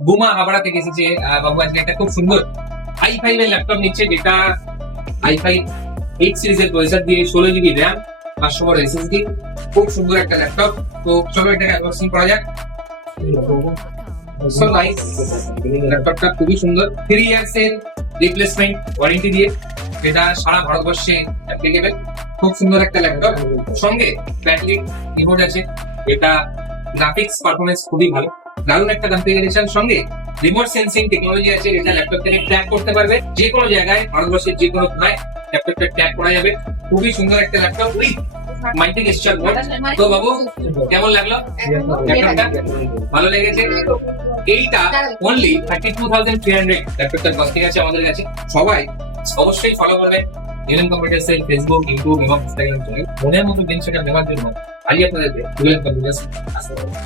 বুমা হাবড়া থেকে এসেছে। বাবু আজকে একটা খুব সুন্দর i5 এর ল্যাপটপ নিচ্ছে, যেটা i5 8 সিরিজের প্রসেসর দিয়ে 16 GB র্যাম, 500 এসএসডি। খুব সুন্দর একটা ল্যাপটপ। তো চলো এটাকে আনবক্সিং করা যাক। সো নাইস, ল্যাপটপটা খুবই সুন্দর। 3 ইয়ার্স এর রিপ্লেসমেন্ট ওয়ারেন্টি দিয়ে, যেটা সারা ভারতবর্ষে অ্যাপ্লিকেবল। খুব সুন্দর একটা ল্যাপটপ, সঙ্গে ব্যাটারি কিবোর্ড আছে, এটা গ্রাফিক্স পারফরমেন্স খুবই ভালো। দারুণ একটা কনফিগারেশন, সঙ্গে রিমোট সেন্সিং টেকনোলজি আছে, যেটা ল্যাপটপ থেকে ট্র্যাক করতে পারবে। যে কোনো জায়গায়, ভারতবর্ষের যে কোনো কোনায় ল্যাপটপটা ট্র্যাক করা যাবে। খুবই সুন্দর একটা ল্যাপটপ উইথ মাল্টি গেস্টার মোড। তো বাবু, কেমন লাগলো ল্যাপটপটা? ভালো লেগেছে? এইটা অনলি 32,300 ল্যাপটপটার কস্টিং আছে আমাদের কাছে। সবাই অবশ্যই ফলো করবেন এলএম কম্পিউটার্স এর ফেসবুক, ইউটিউব এবং ইনস্টাগ্রাম চ্যানেল। মনের মতো জিনিসটা নেওয়ার জন্য আজই আপনাদের টুয়েলভ কম্পিউটার্স আসতে হবে।